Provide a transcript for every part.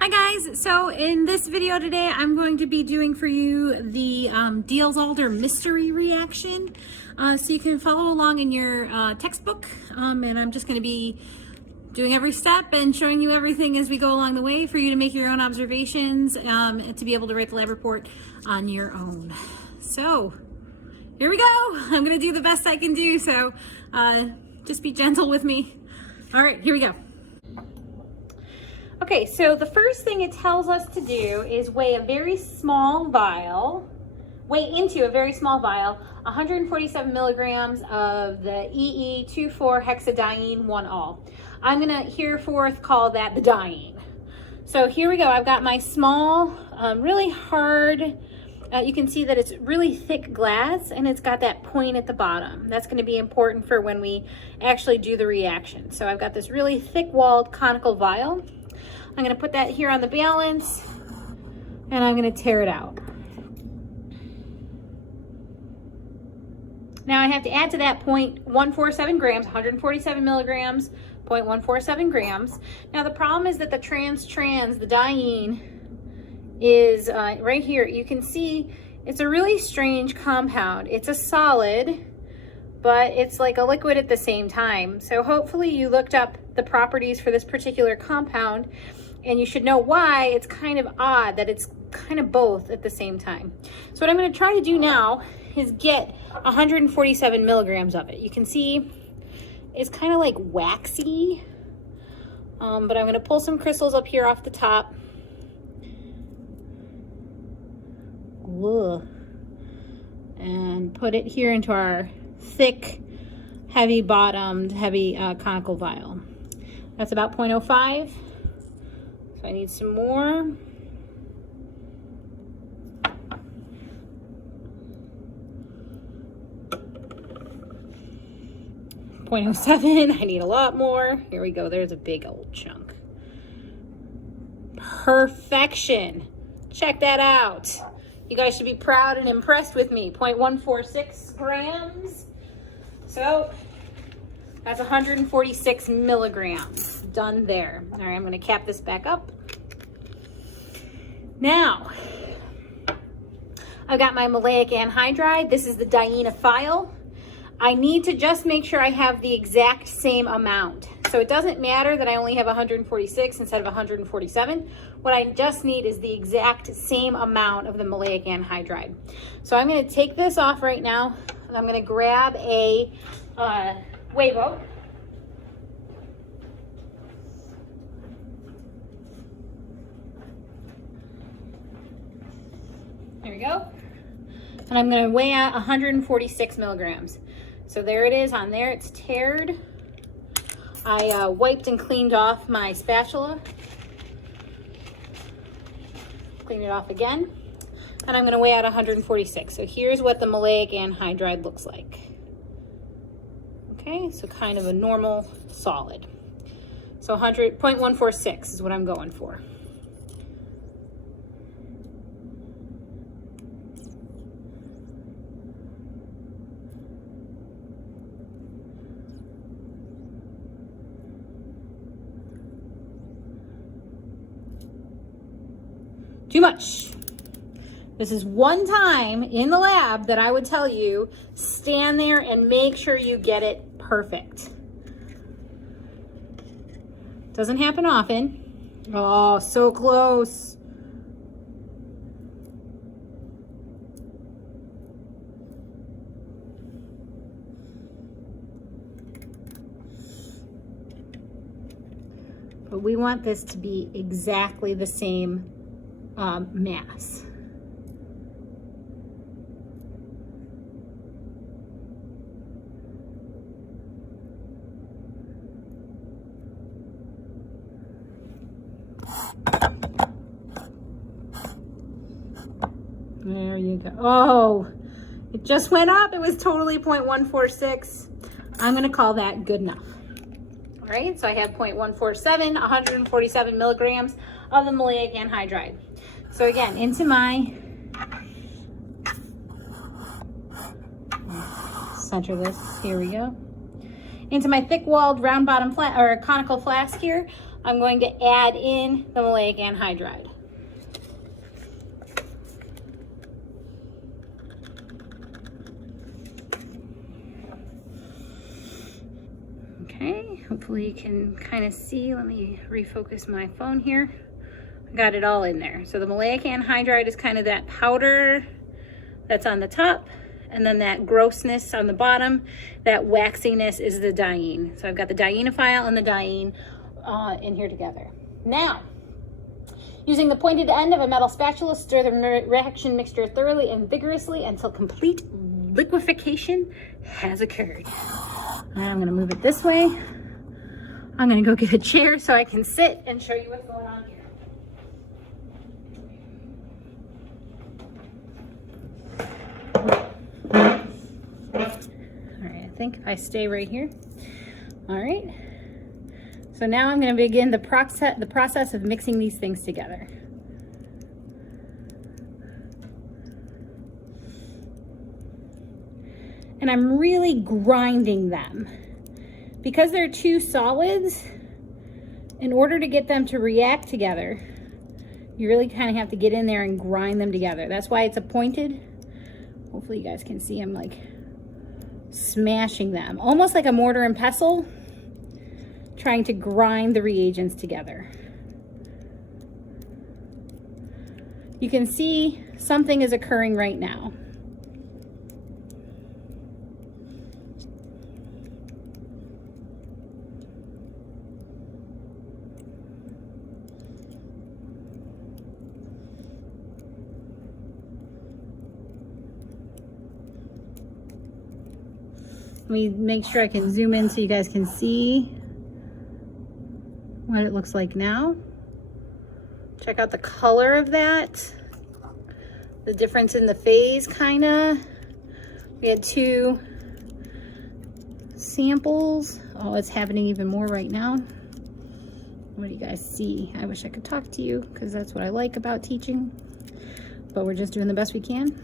Hi guys, so in this video today I'm going to be doing for you the Diels Alder Mystery reaction, so you can follow along in your textbook, and I'm just going to be doing every step and showing you everything as we go along the way for you to make your own observations, and to be able to write the lab report on your own. So here we go. I'm going to do the best I can do, so just be gentle with me. All right, here we go. Okay, so the first thing it tells us to do is weigh into a very small vial, 147 milligrams of the EE24-hexadiene 1-all. I'm gonna hereforth call that the diene. So here we go. I've got my small, really hard, you can see that it's really thick glass and it's got that point at the bottom. That's gonna be important for when we actually do the reaction. So I've got this really thick-walled conical vial. I'm going to put that here on the balance and I'm going to tear it out. Now I have to add to that 0.147 grams, 147 milligrams, 0.147 grams. Now the problem is that the the diene is right here. You can see it's a really strange compound. It's a solid, but it's like a liquid at the same time. So hopefully you looked up the properties for this particular compound, and you should know why it's kind of odd that it's kind of both at the same time. So what I'm going to try to do now is get 147 milligrams of it. You can see it's kind of like waxy, but I'm going to pull some crystals up here off the top. Ugh. And put it here into our thick, heavy bottomed, heavy conical vial. That's about 0.05. So I need some more. .07, I need a lot more. Here we go, there's a big old chunk. Perfection. Check that out. You guys should be proud and impressed with me. 0.146 grams. So that's 146 milligrams. Done there. All right, I'm going to cap this back up. Now, I've got my maleic anhydride. This is the dienophile. I need to just make sure I have the exact same amount. So it doesn't matter that I only have 146 instead of 147. What I just need is the exact same amount of the maleic anhydride. So I'm going to take this off right now, and I'm going to grab a Weibo. There we go. And I'm going to weigh out 146 milligrams. So there it is on there. It's tared. I wiped and cleaned off my spatula. Clean it off again. And I'm going to weigh out 146. So here's what the maleic anhydride looks like. Okay, so kind of a normal solid. So 0.146 is what I'm going for. Too much. This is one time in the lab that I would tell you, stand there and make sure you get it perfect. Doesn't happen often. Oh, so close. But we want this to be exactly the same mass. There you go. Oh, it just went up. It was totally 0.146. I'm going to call that good enough. All right, so I have 0.147, 147 milligrams of the maleic anhydride. So again, into my, center this, here we go. Into my thick-walled round bottom conical flask here, I'm going to add in the maleic anhydride. Okay, hopefully you can kind of see. Let me refocus my phone here. I got it all in there. So the maleic anhydride is kind of that powder that's on the top, and then that grossness on the bottom, that waxiness is the diene. So I've got the dienophile and the diene in here together. Now, using the pointed end of a metal spatula, stir the reaction mixture thoroughly and vigorously until complete liquefaction has occurred. I'm gonna move it this way. I'm gonna go get a chair so I can sit and show you what's going on here. All right, I think if I stay right here. All right. So now I'm gonna begin the process of mixing these things together. And I'm really grinding them. Because they're two solids, in order to get them to react together, you really kind of have to get in there and grind them together. That's why it's a pointed. Hopefully you guys can see I'm like smashing them. Almost like a mortar and pestle, trying to grind the reagents together. You can see something is occurring right now. Let me make sure I can zoom in so you guys can see what it looks like now. Check out the color of that. The difference in the phase, kinda. We had two samples. Oh, it's happening even more right now. What do you guys see? I wish I could talk to you because that's what I like about teaching, but we're just doing the best we can.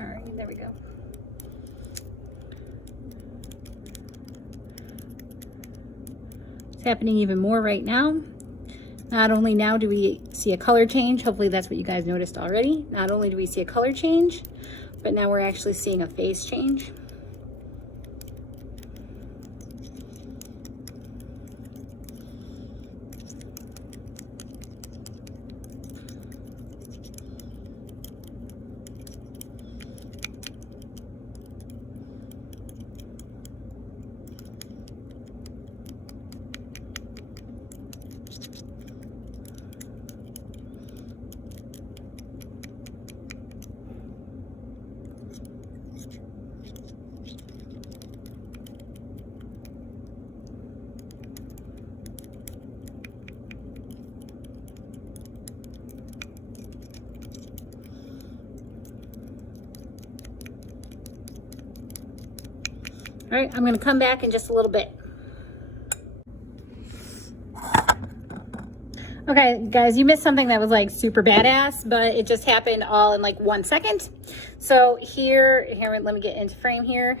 All right, there we go. It's happening even more right now. Not only now do we see a color change, hopefully that's what you guys noticed already. Not only do we see a color change, but now we're actually seeing a phase change. All right, I'm gonna come back in just a little bit. Okay, guys, you missed something that was like super badass, but it just happened all in like 1 second. So here, let me get into frame here.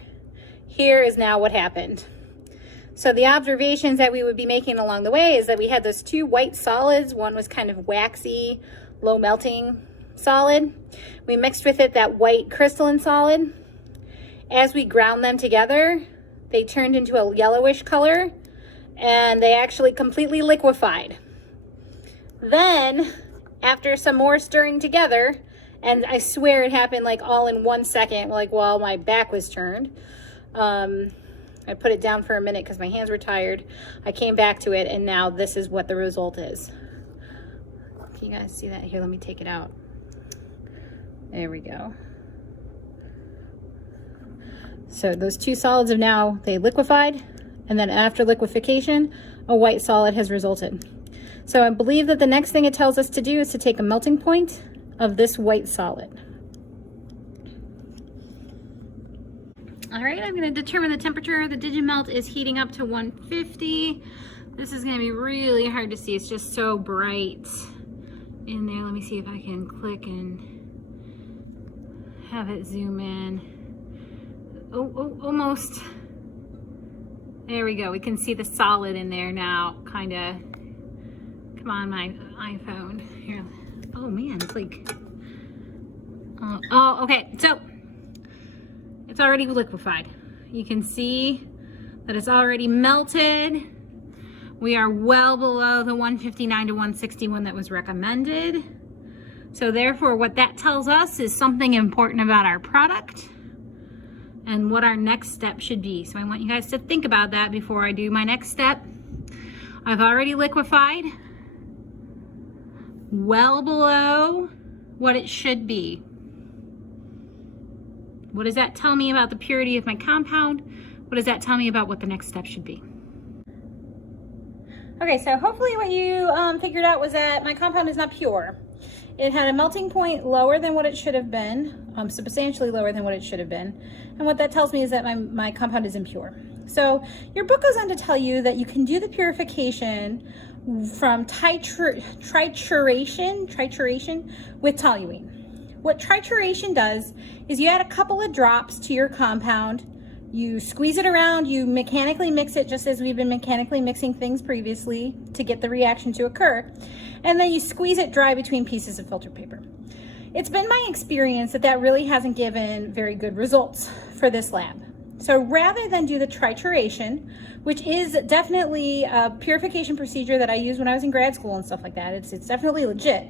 Here is now what happened. So the observations that we would be making along the way is that we had those two white solids. One was kind of waxy, low melting solid. We mixed with it that white crystalline solid. As we ground them together, they turned into a yellowish color and they actually completely liquefied. Then, after some more stirring together, and I swear it happened like all in 1 second, like while my back was turned. I put it down for a minute because my hands were tired. I came back to it and now this is what the result is. Can you guys see that? Here, let me take it out. There we go. So those two solids have now, they liquefied, and then after liquefaction, a white solid has resulted. So I believe that the next thing it tells us to do is to take a melting point of this white solid. All right, I'm going to determine the temperature. The Digimelt is heating up to 150. This is going to be really hard to see. It's just so bright in there. Let me see if I can click and have it zoom in. Oh, almost. There we go. We can see the solid in there now, kind of. Come on, my iPhone. Here. Oh man, it's like. Oh, okay. So it's already liquefied. You can see that it's already melted. We are well below the 159 to 161 that was recommended. So therefore, what that tells us is something important about our product and what our next step should be. So I want you guys to think about that before I do my next step. I've already liquefied well below what it should be. What does that tell me about the purity of my compound? What does that tell me about what the next step should be? Okay, so hopefully what you figured out was that my compound is not pure. It had a melting point lower than what it should have been, substantially lower than what it should have been. And what that tells me is that my compound is impure. So your book goes on to tell you that you can do the purification from trituration with toluene. What trituration does is you add a couple of drops to your compound, you squeeze it around, you mechanically mix it just as we've been mechanically mixing things previously to get the reaction to occur, and then you squeeze it dry between pieces of filter paper. It's been my experience that really hasn't given very good results for this lab. So rather than do the trituration, which is definitely a purification procedure that I used when I was in grad school and stuff like that, it's definitely legit.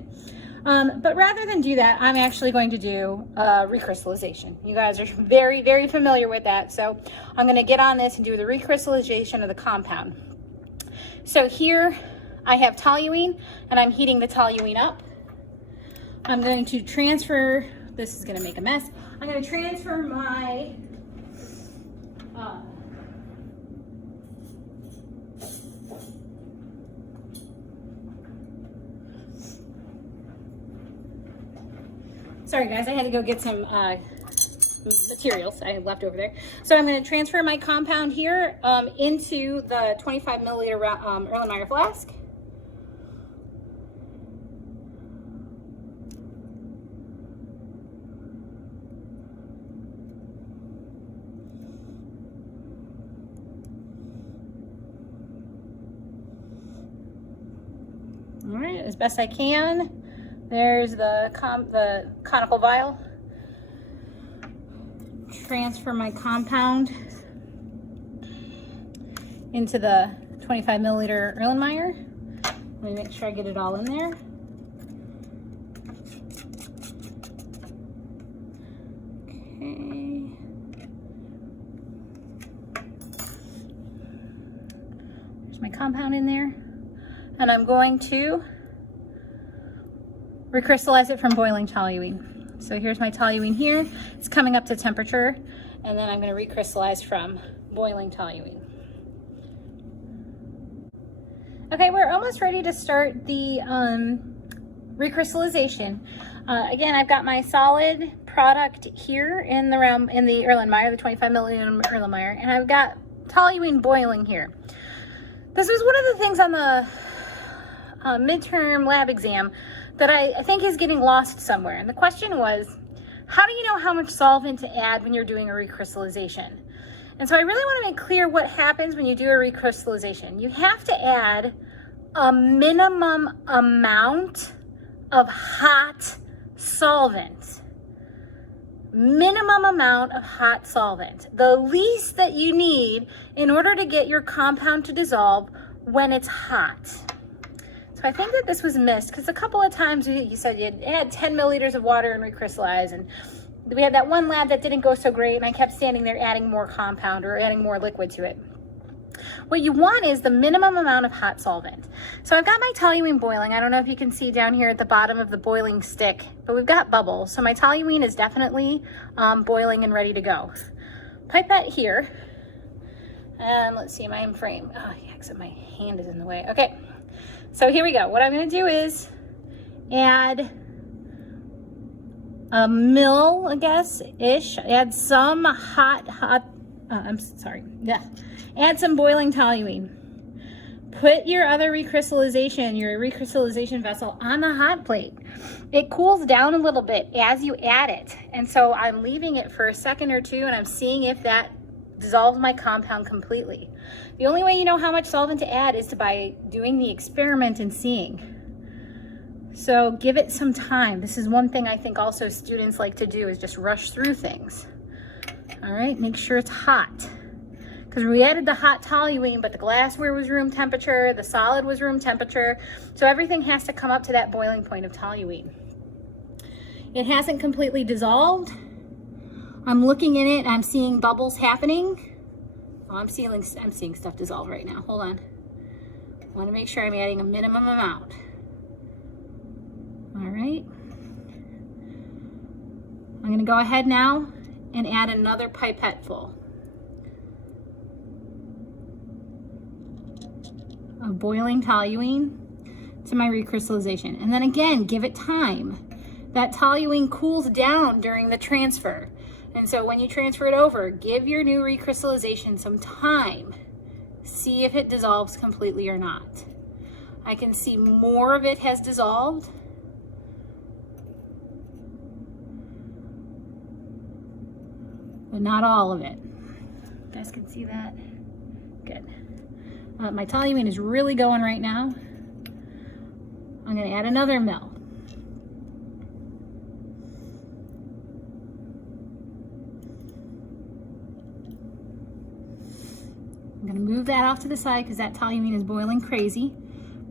But rather than do that, I'm actually going to do recrystallization. You guys are very, very familiar with that. So I'm going to get on this and do the recrystallization of the compound. So here I have toluene, and I'm heating the toluene up. I'm going to transfer, this is going to make a mess. I'm going to transfer my sorry guys, I had to go get some materials I left over there. So I'm going to transfer my compound here into the 25 milliliter Erlenmeyer flask. All right, as best I can. There's the conical vial. Transfer my compound into the 25 milliliter Erlenmeyer. Let me make sure I get it all in there. Okay. There's my compound in there. And I'm going to recrystallize it from boiling toluene. So here's my toluene here. It's coming up to temperature, and then I'm going to recrystallize from boiling toluene. Okay, we're almost ready to start the recrystallization. Again, I've got my solid product here in the Erlenmeyer, the 25 milliliter Erlenmeyer, and I've got toluene boiling here. This was one of the things on the midterm lab exam that I think is getting lost somewhere. And the question was, how do you know how much solvent to add when you're doing a recrystallization? And so I really want to make clear what happens when you do a recrystallization. You have to add a minimum amount of hot solvent. Minimum amount of hot solvent. The least that you need in order to get your compound to dissolve when it's hot. So I think that this was missed because a couple of times you said you had 10 milliliters of water and recrystallize, and we had that one lab that didn't go so great, and I kept standing there adding more compound or adding more liquid to it. What you want is the minimum amount of hot solvent. So I've got my toluene boiling. I don't know if you can see down here at the bottom of the boiling stick, but we've got bubbles. So my toluene is definitely boiling and ready to go. Pipe that here. And let's see, am I in frame? Oh, yeah. exit. My hand is in the way. Okay, so here we go. What I'm going to do is add a mil, I guess, ish. Add some add some boiling toluene. Put your other recrystallization vessel on the hot plate. It cools down a little bit as you add it. And so I'm leaving it for a second or two and I'm seeing if that dissolves my compound completely. The only way you know how much solvent to add is by doing the experiment and seeing. So give it some time. This is one thing I think also students like to do, is just rush through things. All right, make sure it's hot. Because we added the hot toluene, but the glassware was room temperature, the solid was room temperature. So everything has to come up to that boiling point of toluene. It hasn't completely dissolved. I'm looking in it, I'm seeing bubbles happening. Oh, I'm seeing stuff dissolve right now. Hold on. I want to make sure I'm adding a minimum amount. All right. I'm going to go ahead now and add another pipette full of boiling toluene to my recrystallization. And then again, give it time. That toluene cools down during the transfer. And so when you transfer it over, give your new recrystallization some time. See if it dissolves completely or not. I can see more of it has dissolved. But not all of it. You guys can see that? Good. My toluene is really going right now. I'm going to add another mil. I'm going to move that off to the side because that toluene is boiling crazy.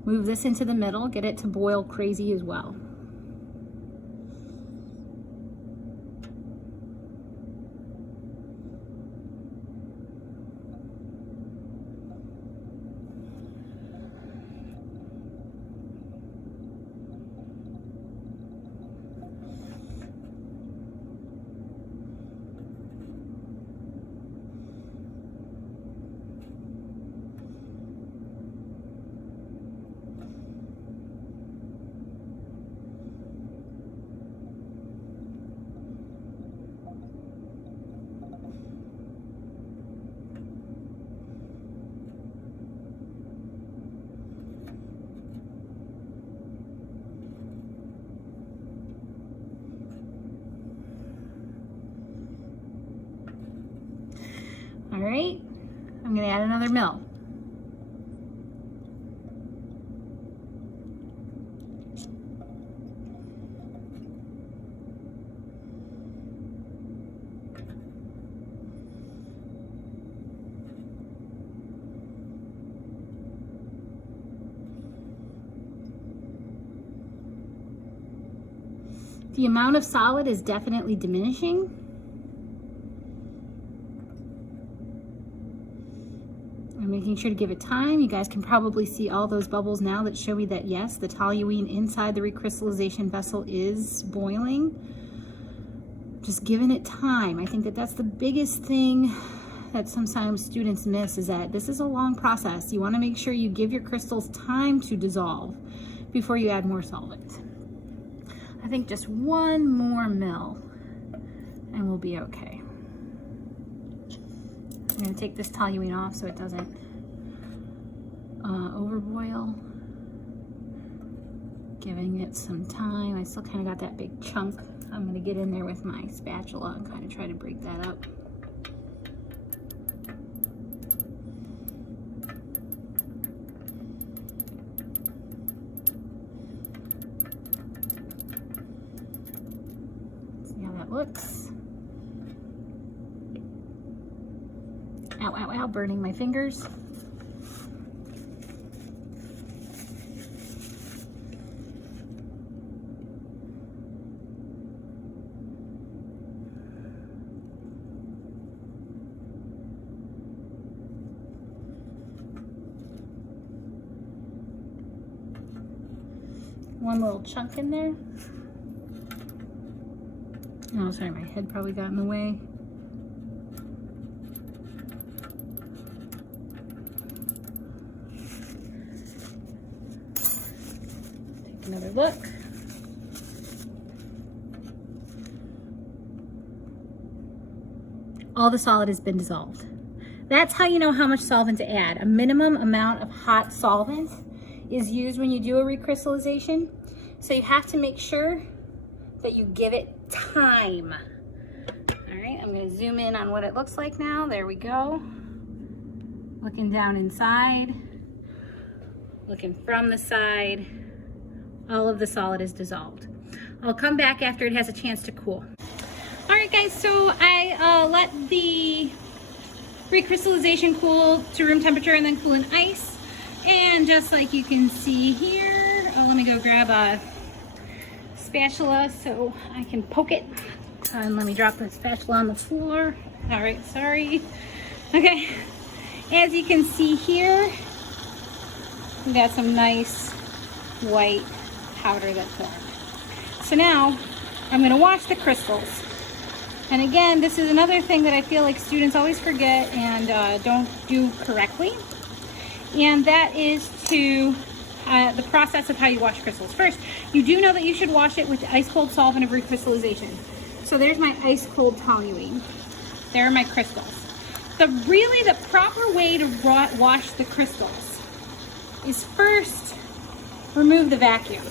Move this into the middle, get it to boil crazy as well. All right, I'm going to add another mil. The amount of solid is definitely diminishing. I'm making sure to give it time. You guys can probably see all those bubbles now that show me that yes, the toluene inside the recrystallization vessel is boiling. Just giving it time. I think that that's the biggest thing that sometimes students miss, is that this is a long process. You want to make sure you give your crystals time to dissolve before you add more solvent. I think just one more mil and we'll be okay. I'm going to take this toluene off so it doesn't overboil. Giving it some time. I still kind of got that big chunk. I'm going to get in there with my spatula and kind of try to break that up. See how that looks. Ow, ow, ow, burning my fingers. One little chunk in there. Oh, sorry, my head probably got in the way. another look. All the solid has been dissolved. That's how you know how much solvent to add. A minimum amount of hot solvent is used when you do a recrystallization. So you have to make sure that you give it time. All right, I'm gonna zoom in on what it looks like now. There we go. Looking down inside, looking from the side, all of the solid is dissolved. I'll come back after it has a chance to cool. All right guys, so I let the recrystallization cool to room temperature and then cool in ice. And just like you can see here, let me go grab a spatula so I can poke it. And let me drop the spatula on the floor. All right, sorry. Okay, as you can see here, we got some nice white powder that formed. So now I'm gonna wash the crystals. And again, this is another thing that I feel like students always forget and don't do correctly. And that is to the process of how you wash crystals. First, you do know that you should wash it with the ice cold solvent of recrystallization. So there's my ice cold toluene. There are my crystals. The proper way to wash the crystals is first remove the vacuum.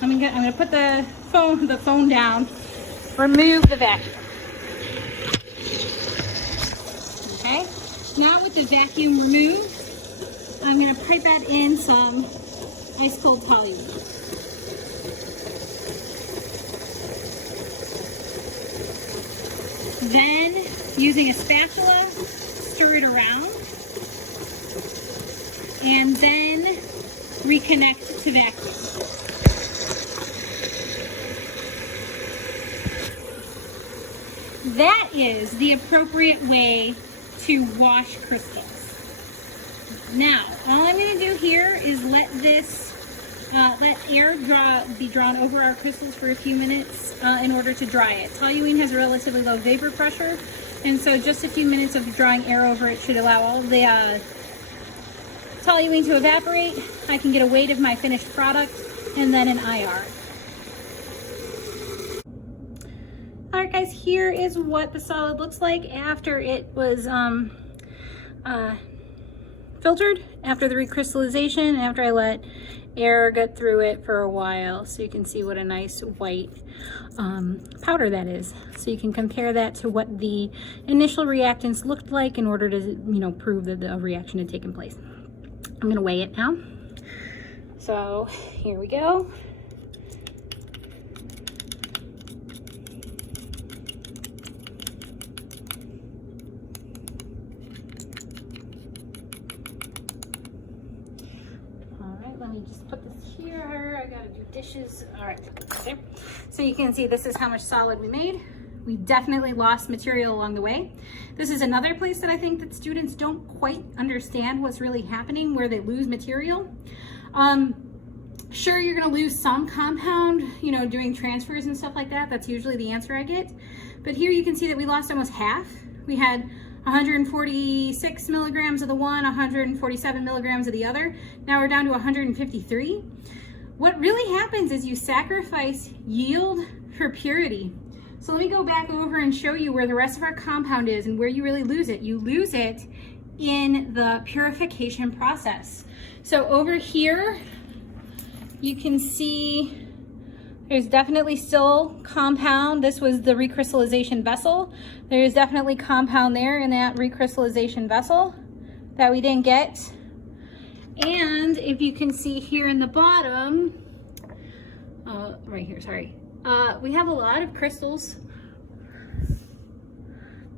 I'm gonna put the phone down. Remove the vacuum. Okay. Now with the vacuum removed, I'm gonna pipe that in some ice cold toluene. Then, using a spatula, stir it around, and then reconnect to vacuum. That is the appropriate way to wash crystals. Now, all I'm going to do here is let air be drawn over our crystals for a few minutes in order to dry it. Toluene has a relatively low vapor pressure, and so just a few minutes of drawing air over it should allow all the toluene to evaporate. I can get a weight of my finished product and then an IR. All right guys, here is what the solid looks like after it was filtered, after the recrystallization, after I let air get through it for a while. So you can see what a nice white powder that is. So you can compare that to what the initial reactants looked like in order to, prove that the reaction had taken place. I'm gonna weigh it now. So here we go. Let me just put this here. I gotta do dishes. All right, there. So you can see this is how much solid we made. We definitely lost material along the way. This is another place that I think that students don't quite understand what's really happening, where they lose material. Sure, you're gonna lose some compound, doing transfers and stuff like that. That's usually the answer I get. But here you can see that we lost almost half. We had 146 milligrams of the one, 147 milligrams of the other. Now we're down to 153. What really happens is you sacrifice yield for purity. So let me go back over and show you where the rest of our compound is and where you really lose it. You lose it in the purification process. So over here, you can see there's definitely still compound. This was the recrystallization vessel. There's definitely compound there in that recrystallization vessel that we didn't get. And if you can see here in the bottom, right here, sorry. We have a lot of crystals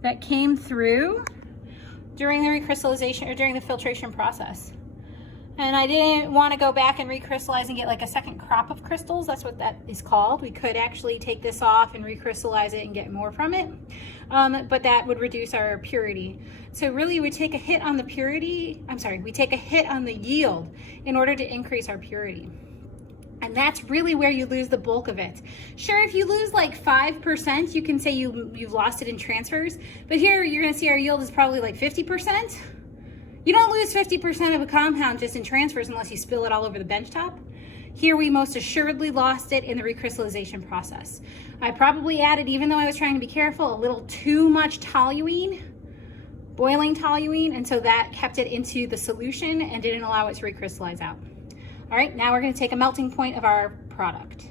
that came through during the recrystallization or during the filtration process. And I didn't want to go back and recrystallize and get like a second crop of crystals. That's what that is called. We could actually take this off and recrystallize it and get more from it. But that would reduce our purity. So really we take a hit on the we take a hit on the yield in order to increase our purity. And that's really where you lose the bulk of it. Sure, if you lose like 5%, you can say you've lost it in transfers. But here you're gonna see our yield is probably like 50%. You don't lose 50% of a compound just in transfers unless you spill it all over the bench top. Here we most assuredly lost it in the recrystallization process. I probably added, even though I was trying to be careful, a little too much toluene, boiling toluene, and so that kept it into the solution and didn't allow it to recrystallize out. All right, now we're going to take a melting point of our product.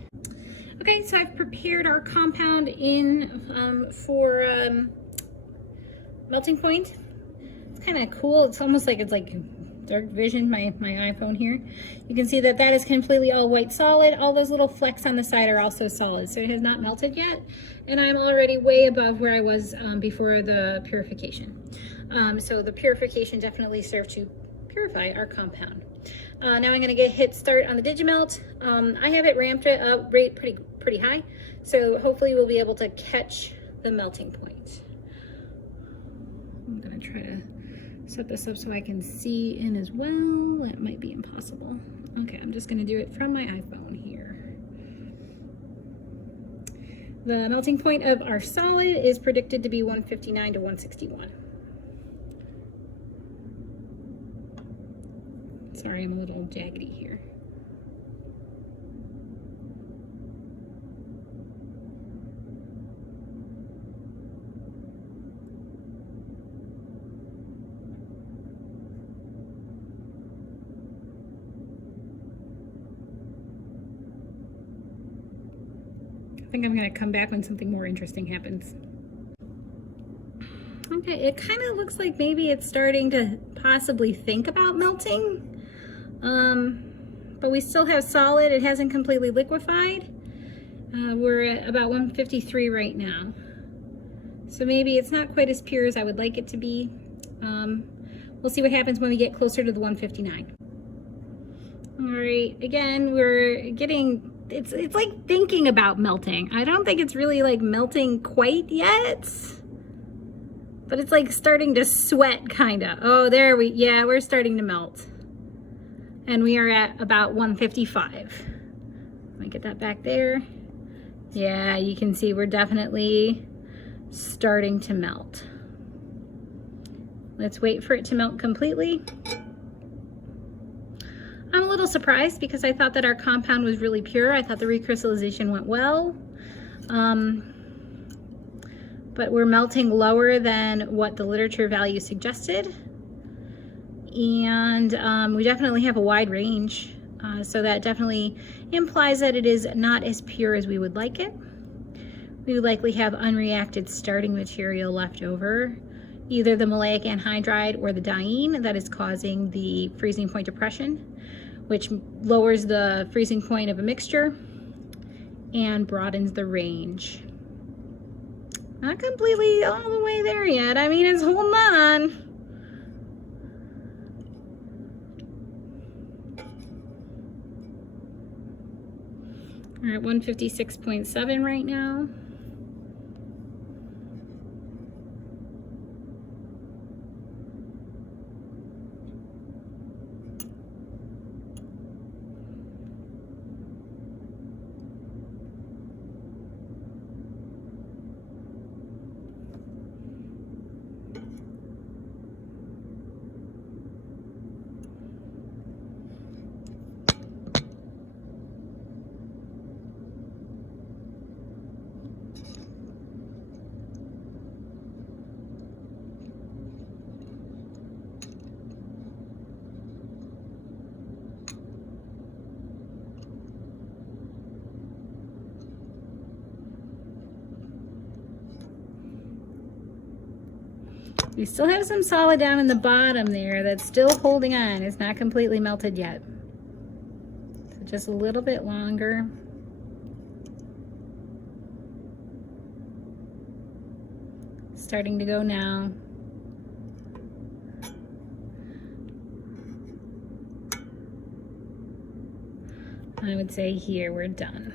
Okay, so I've prepared our compound in for melting point. It's kind of cool. It's almost like it's like dark vision, my iPhone here. You can see that that is completely all white solid. All those little flecks on the side are also solid, so it has not melted yet. And I'm already way above where I was before the purification. So the purification definitely served to purify our compound. Now I'm going to hit start on the Digimelt. I have it ramped up rate pretty high, so hopefully we'll be able to catch the melting point. I'm going to try to set this up so I can see in as well. That might be impossible. Okay, I'm just going to do it from my iPhone here. The melting point of our solid is predicted to be 159 to 161. Sorry, I'm a little jaggedy here. I think I'm going to come back when something more interesting happens. Okay, it kind of looks like maybe it's starting to possibly think about melting. But we still have solid. It hasn't completely liquefied. We're at about 153 right now. So maybe it's not quite as pure as I would like it to be. We'll see what happens when we get closer to the 159. All right, again, we're getting, it's like thinking about melting. I don't think it's really like melting quite yet, but it's like starting to sweat kinda. Oh, yeah, we're starting to melt. And we are at about 155. Let me get that back there. Yeah, you can see we're definitely starting to melt. Let's wait for it to melt completely. I'm a little surprised because I thought that our compound was really pure. I thought the recrystallization went well. But we're melting lower than what the literature value suggested. And we definitely have a wide range. So that definitely implies that it is not as pure as we would like it. We would likely have unreacted starting material left over, either the maleic anhydride or the diene that is causing the freezing point depression, which lowers the freezing point of a mixture and broadens the range. Not completely all the way there yet. I mean, it's holding on. We're at 156.7 right now. We still have some solid down in the bottom there that's still holding on. It's not completely melted yet. So just a little bit longer. Starting to go now. I would say here we're done.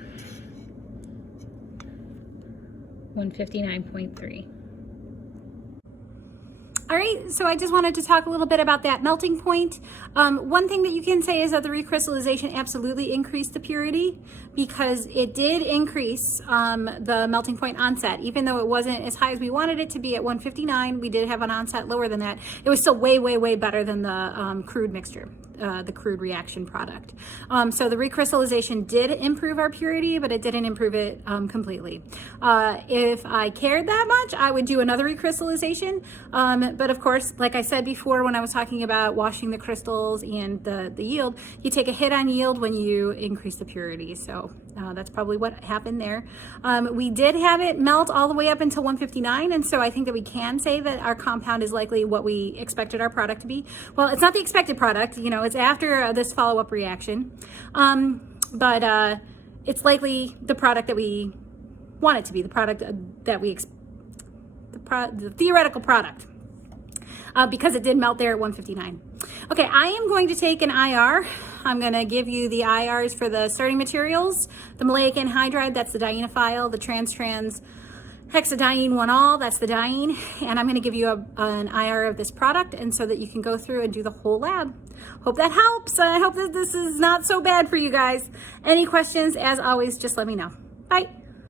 159.3. All right, so I just wanted to talk a little bit about that melting point. One thing that you can say is that the recrystallization absolutely increased the purity, because it did increase the melting point onset. Even though it wasn't as high as we wanted it to be at 159, we did have an onset lower than that. It was still way, way, way better than the crude mixture. the crude reaction product. So the recrystallization did improve our purity, but it didn't improve it completely. If I cared that much, I would do another recrystallization. But of course, like I said before, when I was talking about washing the crystals and the yield, you take a hit on yield when you increase the purity. So that's probably what happened there. We did have it melt all the way up until 159. And so I think that we can say that our compound is likely what we expected our product to be. Well, it's not the expected product, you know, it's after this follow-up reaction. But it's likely the product that we want it to be, the product that we, the theoretical product. Because it did melt there at 159. Okay, I am going to take an IR. I'm going to give you the IRs for the starting materials, the maleic anhydride, that's the dienophile, the trans hexadiene 1-all, that's the diene, and I'm going to give you an IR of this product, and so that you can go through and do the whole lab. Hope that helps. I hope that this is not so bad for you guys. Any questions, as always, just let me know. Bye.